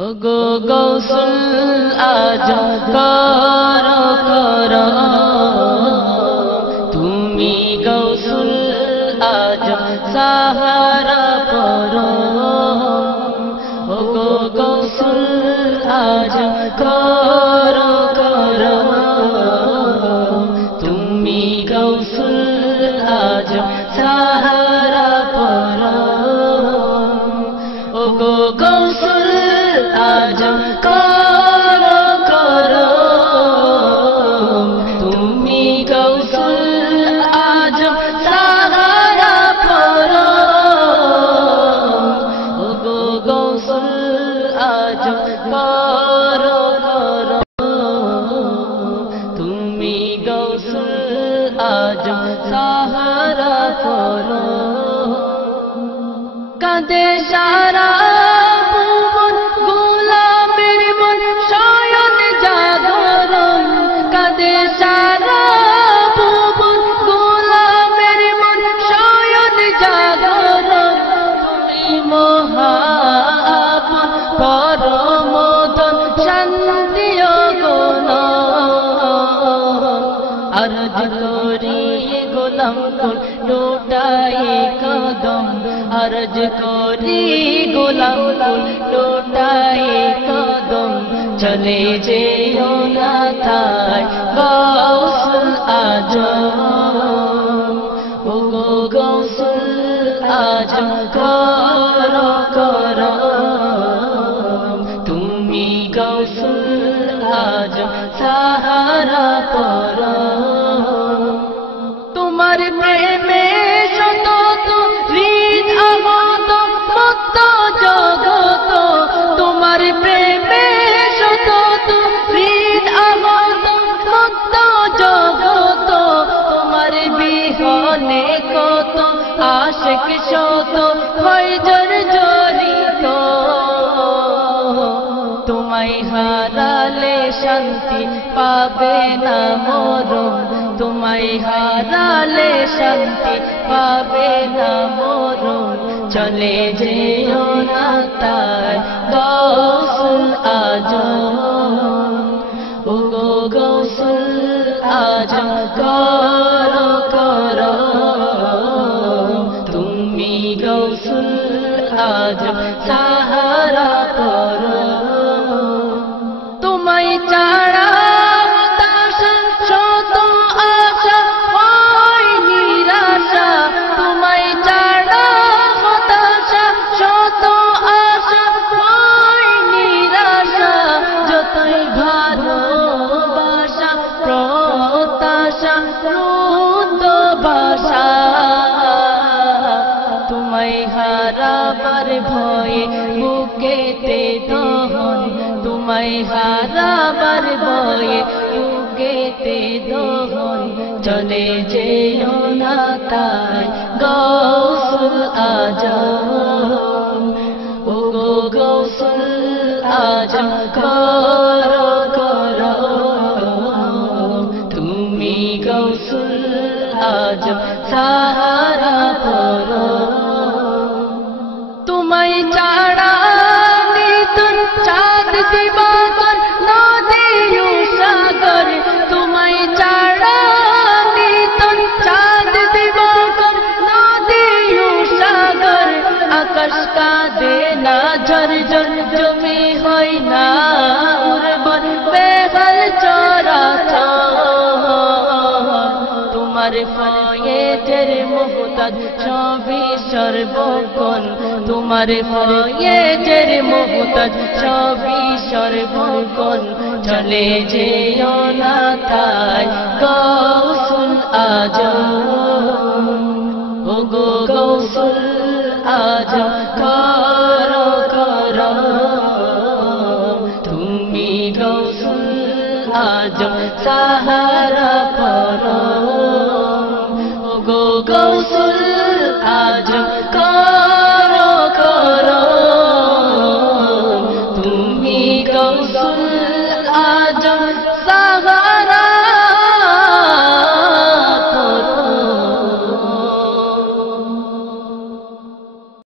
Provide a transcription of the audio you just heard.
ওগো গৌসুল আজম করো করো তুমি গৌসুল আজম সাহারা করো ওগো গৌসুল আজম করো করো তুমি গৌসুল আজম সাহারা করো ওগো গৌসুল আজম করো করো তুমি গৌসুল আজম সাহারা করো ওগো গৌসুল আজম করো করো তুমি গৌসুল আজম সাহারা করো কাঁদে সারা अर्ज कोरी गुलाम कुल लुटाए कदम अर्ज कोरी गुलाम कुल लुटाए कदम चले जेओ ना थाय गौसुल आजम ओगो गौसुल आजम करो करो तुमी गौसुल आजम सहारा करो তোমার প্রেমে শত তো হৃদ আগত মুক্ত জগত তোমার প্রেমে শত তো হৃদ আগত মুক্ত জগত তোমার বিহনে কত আশিক শত হয় জর্জরিত তোমায় হারালে শান্তি পাবে না মরম তোমায় হারালে শান্তি পাবে না মরণ চলে যেও না তাই গৌসুল আজম ওগো গৌসুল আজম করো করো তুমি গৌসুল আজম সাহারা করো তোমায় ছাড়া তোমায় হারাবার ভয়ে বুকেতে দহন তোমায় হারাবার ভয়ে বুকেতে দহন চলে যেও না তাই গৌসুল আজম ওগো গৌসুল আজম করো করো তুমি গৌসুল আজম সাহারা করো তোমায় ছাড়া নিতুন চাঁদ দিবাকর নদী সাগর তোমায় ছাড়া নিতুন চাঁদ দিবাকর নদী সাগর আকাশ কাঁদে না ঝরঝর জমি হয় না উর্বর বেহাল চরাচর তোমার ফয়েজের মুহতাজ সবই সর্বক্ষণ তোমার ফয়েজের মুহতাজ সবই সর্বক্ষণ চলে যেও না তাই গৌসুল আজম ওগো গৌসুল আজম করো করো তুমি গৌসুল আজম সাহারা